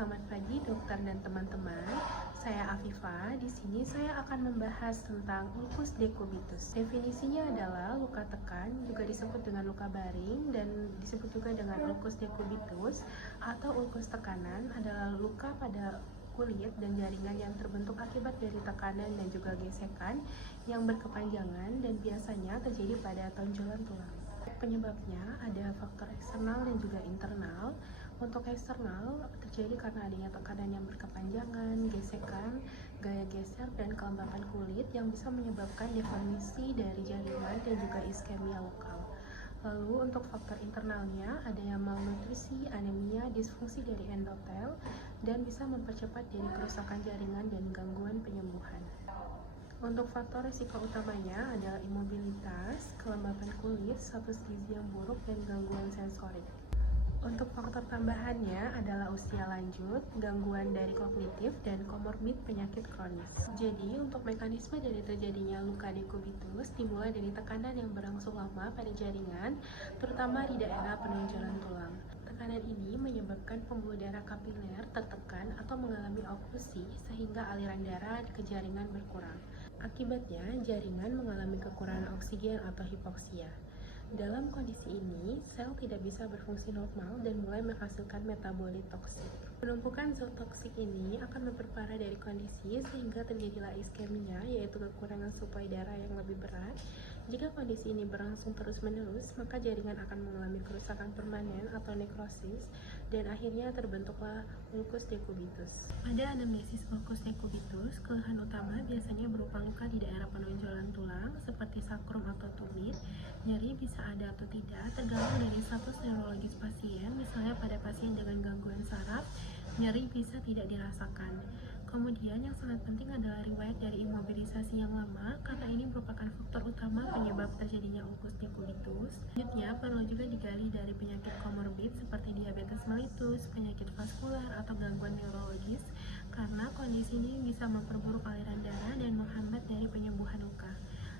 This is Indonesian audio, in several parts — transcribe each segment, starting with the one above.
Selamat pagi dokter dan teman-teman. Saya Afifa. Di sini saya akan membahas tentang ulcus decubitus. Definisinya adalah luka tekan, juga disebut dengan luka baring dan disebut juga dengan ulcus decubitus atau ulkus tekanan adalah luka pada kulit dan jaringan yang terbentuk akibat dari tekanan dan juga gesekan yang berkepanjangan dan biasanya terjadi pada tonjolan tulang. Penyebabnya ada faktor eksternal dan juga internal. Untuk eksternal terjadi karena adanya tekanan yang berkepanjangan, gesekan, gaya geser, dan kelembapan kulit yang bisa menyebabkan deformasi dari jaringan dan juga iskemia lokal. Lalu untuk faktor internalnya ada yang malnutrisi, anemia, disfungsi dari endotel, dan bisa mempercepat dari kerusakan jaringan dan gangguan penyembuhan. Untuk faktor risiko utamanya adalah imobilitas, kelembapan kulit, status gizi yang buruk, dan gangguan sensorik. Untuk faktor tambahannya adalah usia lanjut, gangguan dari kognitif, dan komorbid penyakit kronis. Jadi, untuk mekanisme dari terjadinya luka decubitus dimulai dari tekanan yang berlangsung lama pada jaringan, terutama di daerah penonjolan tulang. Tekanan ini menyebabkan pembuluh darah kapiler tertekan atau mengalami oklusi sehingga aliran darah ke jaringan berkurang. Akibatnya, jaringan mengalami kekurangan oksigen atau hipoksia. Dalam kondisi ini, sel tidak bisa berfungsi normal dan mulai menghasilkan metabolit toksik. Penumpukan zat toksik ini akan memperparah dari kondisi sehingga terjadilah iskemia, yaitu kekurangan suplai darah yang lebih berat. Jika kondisi ini berlangsung terus-menerus, maka jaringan akan mengalami kerusakan permanen atau nekrosis dan akhirnya terbentuklah ulcus decubitus. Pada anamnesis ulcus decubitus, keluhan utama biasanya berupa luka di daerah penonjolan tulang seperti sakrum atau tumit. Nyeri bisa ada atau tidak tergantung dari status neurologis pasien. Misalnya pada pasien dengan gangguan saraf, nyeri bisa tidak dirasakan. Kemudian yang sangat penting adalah riwayat dari imobilisasi yang lama karena ini merupakan faktor utama penyebab terjadinya ulcus decubitus. Selanjutnya perlu juga digali dari penyakit komorbid seperti diabetes mellitus, penyakit vaskular atau gangguan neurologis karena kondisi ini bisa memperburuk aliran darah dan menghambat dari penyembuhan luka.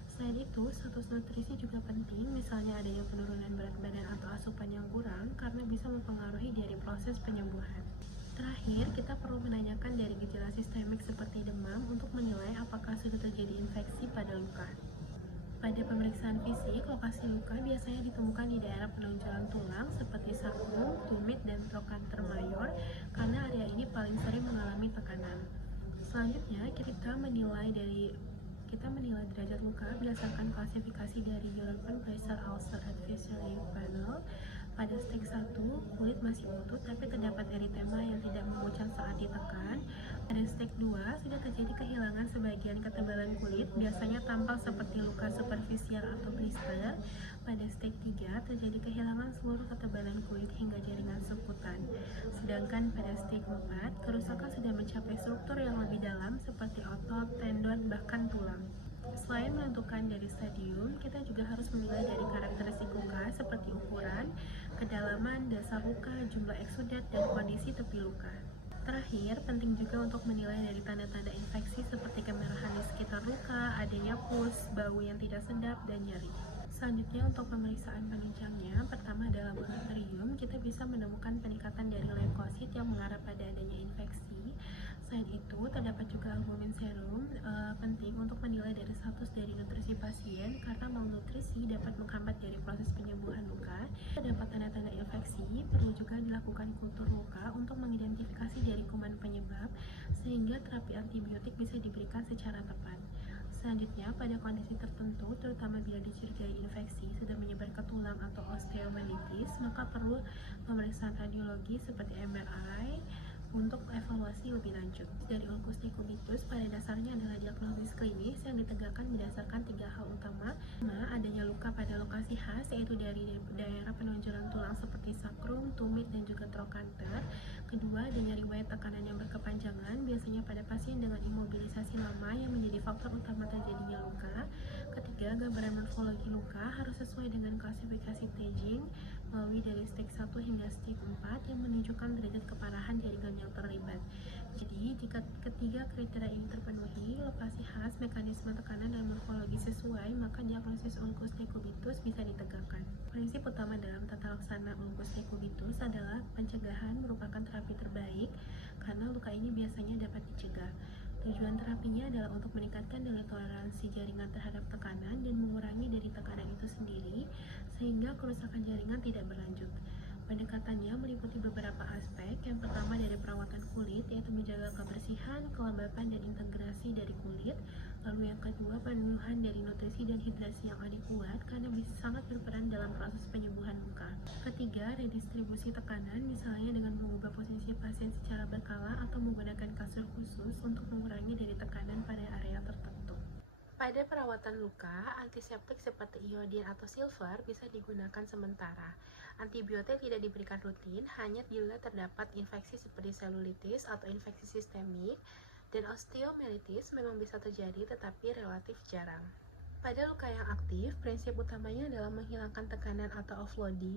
Selain itu, status nutrisi juga penting, misalnya adanya penurunan berat badan atau asupan yang kurang karena bisa mempengaruhi dari proses penyembuhan. Terakhir, kita perlu menanyakan dari gejala sistemik seperti demam untuk menilai apakah sudah terjadi infeksi pada luka. Pada pemeriksaan fisik, lokasi luka biasanya ditemukan di daerah penonjolan tulang seperti sakrum, tumit, dan trochanter mayor karena area ini paling sering mengalami tekanan. Selanjutnya, kita menilai derajat luka berdasarkan klasifikasi dari European Pressure Ulcer Advisory Panel. Pada stage 1, kulit masih utuh tapi terdapat eritema yang tidak memuncak saat ditekan. Pada stage 2, sudah terjadi kehilangan sebagian ketebalan kulit, biasanya tampak seperti luka superficial atau blister. Pada stage 3, terjadi kehilangan seluruh ketebalan kulit hingga jaringan seputan. Sedangkan pada stage 4, kerusakan sudah mencapai struktur yang lebih dalam seperti otot, tendon, bahkan tulang. Selain menentukan dari stadium, kita juga harus menilai dari karakteristik luka seperti ukuran, kedalaman, dasar luka, jumlah eksudat, dan kondisi tepi luka. Terakhir, penting juga untuk menilai dari tanda-tanda infeksi seperti kemerahan di sekitar luka, adanya pus, bau yang tidak sedap, dan nyeri. Selanjutnya untuk pemeriksaan penunjangnya, pertama dalam laboratorium kita bisa menemukan peningkatan dari leukosit yang mengarah pada adanya infeksi. Selain itu, terdapat juga albumin serum, penting untuk menilai dari status dari nutrisi pasien karena malnutrisi dapat menghambat dari proses penyembuhan luka. Terdapat tanda-tanda infeksi, perlu juga dilakukan kultur luka untuk mengidentifikasi dari kuman penyebab sehingga terapi antibiotik bisa diberikan secara tepat. Selanjutnya, pada kondisi tertentu, terutama bila dicurigai infeksi sudah menyebar ke tulang atau osteomyelitis, maka perlu pemeriksaan radiologi seperti MRI untuk evaluasi lebih lanjut. Dari ulcus decubitus pada dasarnya adalah diagnosis klinis yang ditegakkan berdasarkan 3 hal utama. Pertama, adanya luka pada lokasi khas yaitu dari daerah penonjolan tulang seperti sakrum, tumit, dan juga trochanter. Kedua, adanya riwayat tekanan yang berkepanjangan biasanya pada pasien dengan imobilisasi lama yang menjadi faktor utama terjadinya luka. Ketiga, gambaran morfologi luka harus sesuai dengan klasifikasi staging melalui dari stage 1 hingga stage 4 yang menunjukkan derajat keparahan jaringan yang terlibat. Jadi, jika ketiga kriteria ini terpenuhi, lokasi khas, mekanisme tekanan, dan morfologi sesuai, maka diagnosis ulcus decubitus bisa ditegakkan. Prinsip utama dalam tata laksana ulcus decubitus adalah pencegahan merupakan terapi terbaik. luka ini biasanya dapat dicegah. Tujuan terapinya adalah untuk meningkatkan nilai toleransi jaringan terhadap tekanan dan mengurangi dari tekanan itu sendiri, sehingga kerusakan jaringan tidak berlanjut. Pendekatannya meliputi beberapa aspek. Yang pertama dari perawatan kulit, yaitu menjaga kebersihan, kelembapan, dan integrasi dari kulit. Lalu yang kedua, pemenuhan dari nutrisi dan hidrasi yang adekuat, karena bisa sangat berperan dalam proses penyembuhan luka. Ketiga, redistribusi tekanan, misalnya dengan mengubah posisi pasien secara berkala atau menggunakan kasur khusus untuk mengurangi dari tekanan pada area tertentu. Pada perawatan luka, antiseptik seperti iodin atau silver bisa digunakan sementara. Antibiotik tidak diberikan rutin hanya bila terdapat infeksi seperti selulitis atau infeksi sistemik, dan osteomyelitis memang bisa terjadi tetapi relatif jarang. Pada luka yang aktif, prinsip utamanya adalah menghilangkan tekanan atau offloading.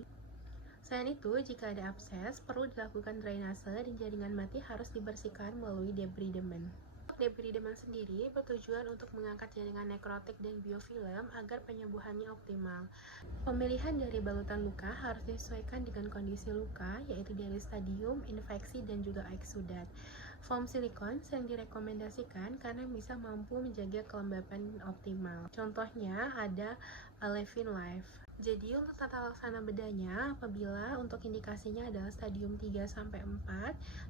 Selain itu, jika ada abses, perlu dilakukan drainase dan jaringan mati harus dibersihkan melalui debridement. Debridement sendiri bertujuan untuk mengangkat jaringan nekrotik dan biofilm agar penyembuhannya optimal. Pemilihan dari balutan luka harus disesuaikan dengan kondisi luka, yaitu dari stadium, infeksi, dan juga eksudat. Foam silikon sering direkomendasikan karena bisa mampu menjaga kelembapan optimal. Contohnya ada Alevin Life. Jadi untuk tata laksana bedanya, apabila untuk indikasinya adalah stadium 3-4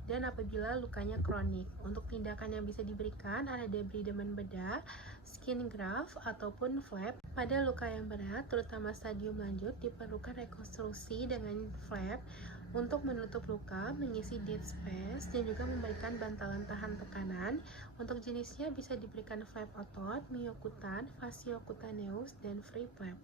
dan apabila lukanya kronik. Untuk tindakan yang bisa diberikan ada debridement bedah, skin graft, ataupun flap. Pada luka yang berat, terutama stadium lanjut, diperlukan rekonstruksi dengan flap untuk menutup luka, mengisi dead space, dan juga memberikan bantalan tahan tekanan. Untuk jenisnya bisa diberikan flap otot, myokutan, fasciocutaneous, dan free flap.